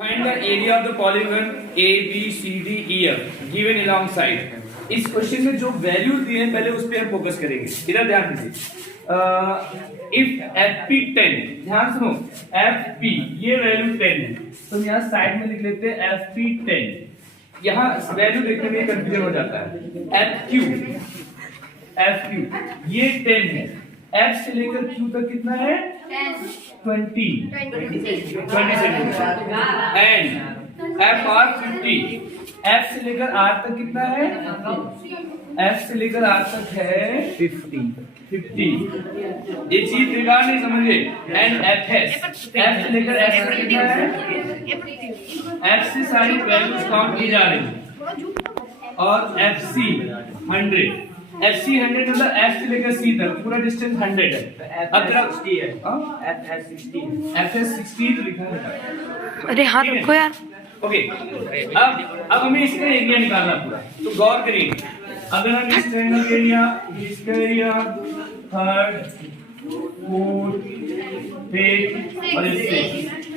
Find the area of the polygon A, B, C, D, E, F given alongside. इस question में जो value दिए हैं पहले उस पर हम फोकस करेंगे। इधर ध्यान दीजिए। इफ FP10, ध्यान सुनो, FP ये वैल्यू 10 है तो यहाँ साइड में लिख लेते हैं FP10। यहाँ वैल्यू देखने में कंफ्यूजन हो जाता है। FQ ये 10 है। F से लेकर Q तक कितना है? 20 सेंटीमीटर। And FR 50। F से लेकर R तक कितना है? F से लेकर R तक है 50। ये चीज रिगार्ड नहीं समझे। एंड FS, F से लेकर S तक कितना है? F से सारी वैल्यूज काउंट की जा रही है। और FC 100, FC 100 मतलब F से लेकर C तक पूरा डिस्टेंस 100 है। अब तेरा 60 है, FS 60 तो लिखा है। अरे हाँ रुको यार। ओके, अब हमें इसका एरिया निकालना पूरा, तो गौर करिए। अगर हम इस ट्रायंगल का एरिया, इसका एरिया, थर्ड, फोर्थ, फिफ्थ और इससे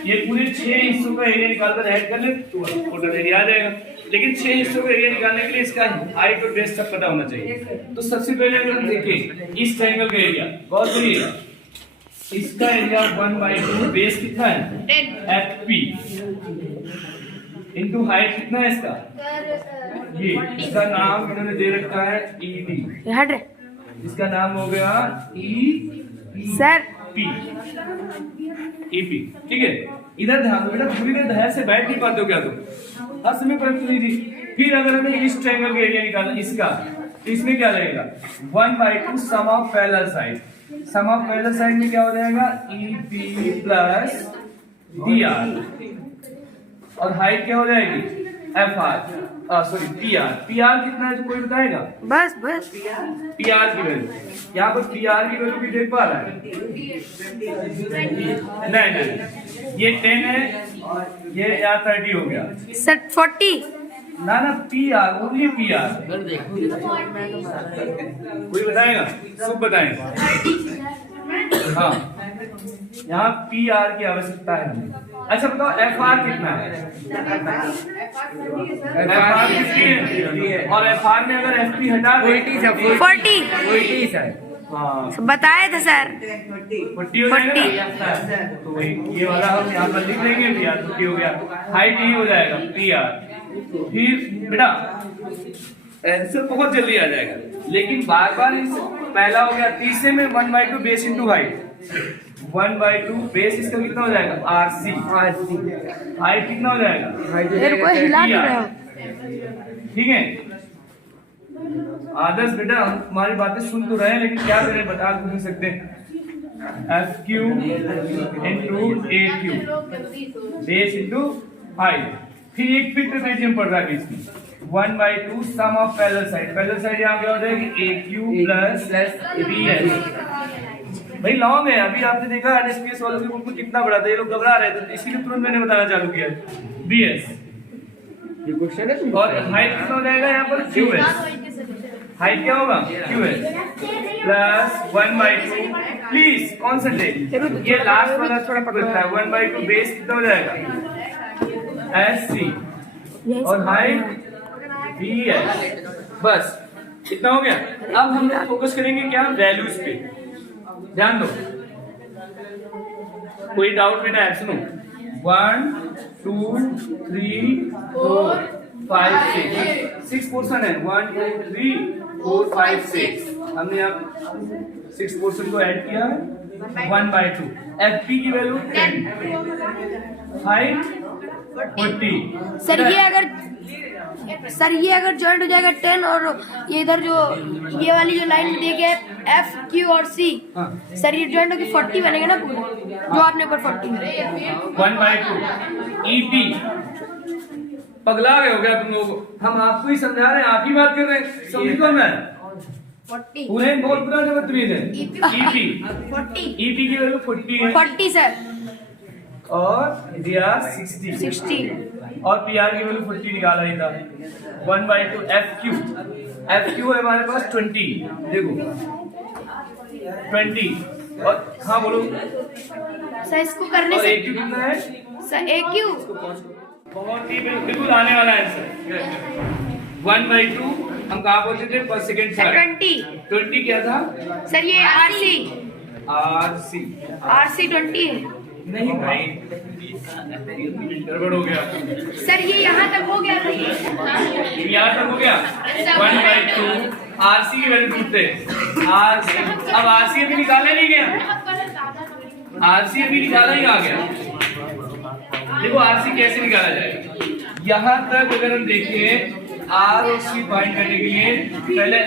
ये पूरे 6 हिस्सों का एरिया निकालकर ऐड कर ले तो टोटल एरिया आ जाएगा। लेकिन 6 हिस्सों का एरिया निकालने के लिए इसका हाइट और बेस सब पता होना चाहिए। तो सबसे पहले अगर हम देखें इस ट्रायंगल का एरिया, गौर करिए, इसका एरिया 1/2, बेस कितना है? 10 FP इनटू हाइट कितना है इसका? ये इसका नाम इन्होंने दे रखा है ED। इसका नाम हो गया EP। ठीक है, इधर ध्यान दो बेटा, पूरी देर धैर्य से बैठ नहीं पाते हो क्या तुम? हर समय परंतु नहीं थी। फिर अगर हमें इस ट्रायंगल का एरिया निकालना इसका, तो इसमें क्या लगेगा? 1/2 sum of parallel side. Sum of parallel side में क्या हो जाएगा? EP plus DR। और हाइट क्या हो जाएगी? FR, सॉरी PR कितना है जो कोई बताएगा? बस PR की वैल्यू, यहाँ पर PR की वैल्यू भी देख पा रहा है? नहीं, ये 10 है और ये यहाँ 30 हो गया। सर 40 ना PR, ओनली PR। कोई बताएगा? सब बताएगा। हाँ, यहाँ PR की आवश्यकता है हमें। अच्छा बताओ FR कितना है? FR 50 है और FR में अगर FP हटा दे 40 हाँ बताए थे सर। 40 हो जाएगा। तो ये वाला हम यहाँ पर लिख लेंगे, PR 50 हो गया। हाइट यही हो जाएगा PR। फिर बेटा आंसर बहुत जल्दी आ जाएगा, लेकिन बार बार इस पहला हो गया। तीसरे में 1/2 बेस इंटू हाइट। 1/2 बेस इसका कितना हो जाएगा? RC। हाइट कितना हो जाएगा? मेरे को हिला नहीं रहा। ठीक है, आदर्श बेटा हम तुम्हारी बातें सुन तो रहे हैं, लेकिन क्या करें बता तो नहीं सकते। FQ into AQ base into height. फिर एक फिर ट्रेपेजियम पड़ रहा है बीच में। 1/2 sum of parallel side. Parallel side यहाँ क्या हो जाएगी? AQ plus BS। भाई लॉन्ग है, अभी आपने देखा NSPS वालों के बुक में कितना बड़ा था, ये लोग घबरा रहे थे, इसीलिए तुरंत मैंने बताना चालू किया। BS ये क्वेश्चन है। और हाइट कितना हो जाएगा यहाँ पर? QS। हाइट क्या होगा? QS plus 1/2। प्लीज कॉन्सेंट्रेट, ये लास्ट वाला थोड़ा पकड़ता है। 1/2 बेस कितना हो जाएगा? SC और हाइट BS। बस कितना हो गया। अब हम लोग फोकस करेंगे क्या? वैल्यूज पे। ध्यान दो, कोई डाउट बेटा है? सुनो, 1 2 3 4 5 6 पोर्शन है। 1 2 3 4 5 6 हमने अब 6 पोर्शन को ऐड किया। 1/2 FP की वैल्यू 10, हाइट 40। सर ये अगर जॉइंट हो जाएगा 10 और ये इधर जो ये वाली जो लाइन दी गई है FQ और C, सर ये जॉइंट होकर 40 बनेगा ना पूरा, जो आपने ऊपर 40 1/2 EP। पगला गए हो क्या तुम लोग? हम आपको ही समझा रहे हैं, आप ही बात कर रहे हैं। समझ कौन है? पूरे बहुत बुरा जगत है। EP की वैल्यू 40 है। 40 सर और DR 60 और PR की वैल्यू 40 निकाला ही था। 1/2 FQ है हमारे पास 20। देखो 20 और हाँ बोलो सर इसको करने और से AQ कितना है? सर AQ बहुत ही बिल्कुल आने वाला आंसर 1/2 हम कहाँ पहुंचे थे पर सेकंड सर 20 क्या था सर ये RC RC20 है नहीं भाई गड़बड़ हो गया सर ये यहाँ तक हो गया था यहाँ तक हो गया 1/2 RC की वैल्यू ढूंढते RC अब RC अभी निकाला नहीं गया RC अभी निकाला ही आ गया देखो RC कैसे निकाला जाएगा यहाँ तक अगर हम देखें R और C फाइंड करने के लिए पहले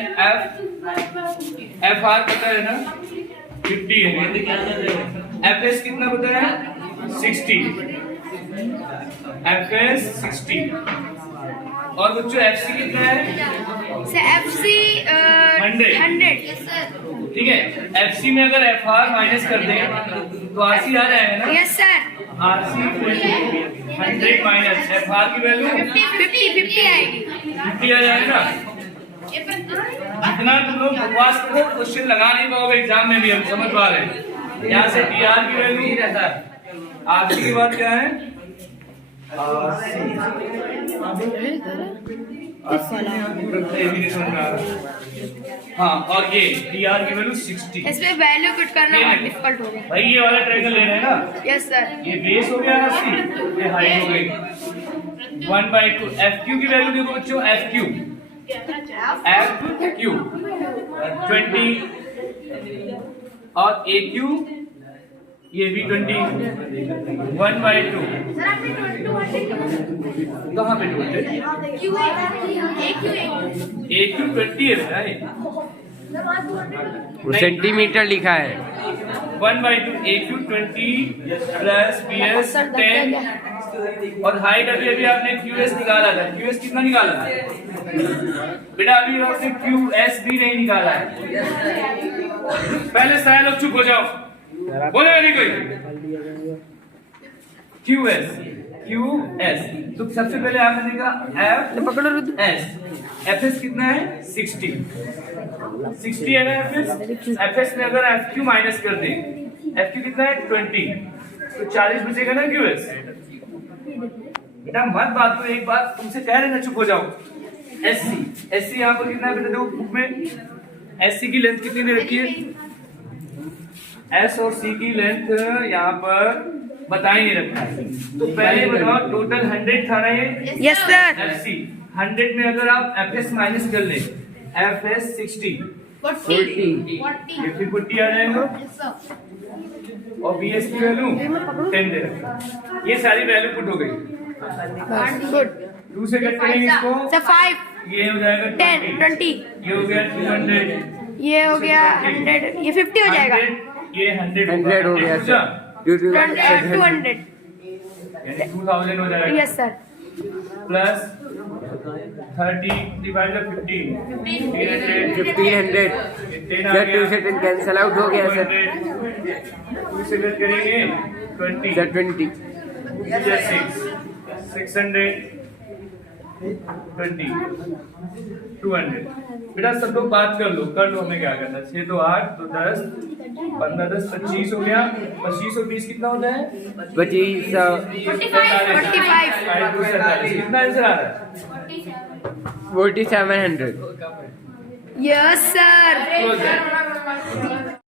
FR पता है ना 50 है FS कितना पता है 60 FS 60 और बच्चों FC कितना है सर FC 100 ठीक है FC में अगर FR माइनस कर दें तो RC आ जाएगा ना yes sir RC 100 minus FR की वैल्यू 50 आएगी 50 आ जाएगा जितना तुम लोग बकवास करो क्वेश्चन लगा नहीं पाओगे एग्जाम में भी हम समझ पा रहे हैं यहाँ से TR की वैल्यू ही रहता है RC की बात क्या है हाँ और ये TR की वैल्यू 60 इसमें वैल्यू फिट करना बहुत डिफिकल्ट हो गया भाई ये वाला ट्रायंगल ले रहे हैं ना यस सर ये बेस हो गया ना C ये हाइट हो गई 1/2 FQ की वैल्यू देखो बच्चों FQ 20 और AQ ये भी 20 1/2 कहाँ पे ढूंढते AQ 20 है भाई सेंटीमीटर लिखा है 1/2 AQ 20 प्लस BS 10 और हाइट अभी अभी आपने QS निकाला था QS कितना निकाला था बेटा अभी आपने QS भी नहीं निकाला है पहले सारे लोग चुप हो जाओ बोलेगा नहीं कोई QS तो सबसे पहले आपने देखा FS FS कितना है 60 है ना FS में अगर FQ माइनस कर दें FQ कितना है 20 तो 40 बचेगा ना QS बेटा मत बात को एक बात तुमसे कह रहे ना चुप हो जाओ SC यहाँ पर कितना है बेटा देखो बुक में SC की लेंथ कितनी दे रखी है S और C की लेंथ यहाँ पर बता ही नहीं रखा है तो पहले बताओ टोटल 100 था ना ये यस सर FC 100 में अगर आप FS माइनस कर ले FS 60 ये फिर 40 आ जाएगा और BS की वैल्यू 10 दे रखा ये सारी वैल्यू पुट हो गई गुड 2 से कट करेंगे इसको सर 5 ये हो जाएगा 10 20 ये हो गया 200 ये हो गया 100 ये 50 हो जाएगा 100 ये 100 100 हो गया सर 200 यानी 2000 हो जाएगा yes sir plus 30 divide by 1500 sir 2 से 10 कैंसिल आउट हो गया सर 2 से कट करेंगे 20 सर 20 600 20 200 बेटा सब लोग बात कर लो हमें क्या करना 6 तो 8 तो 10 15 10 25 हो गया 25 और 20 कितना होता है 25 कितना आंसर आ रहा है 4700 यस सर क्लोज है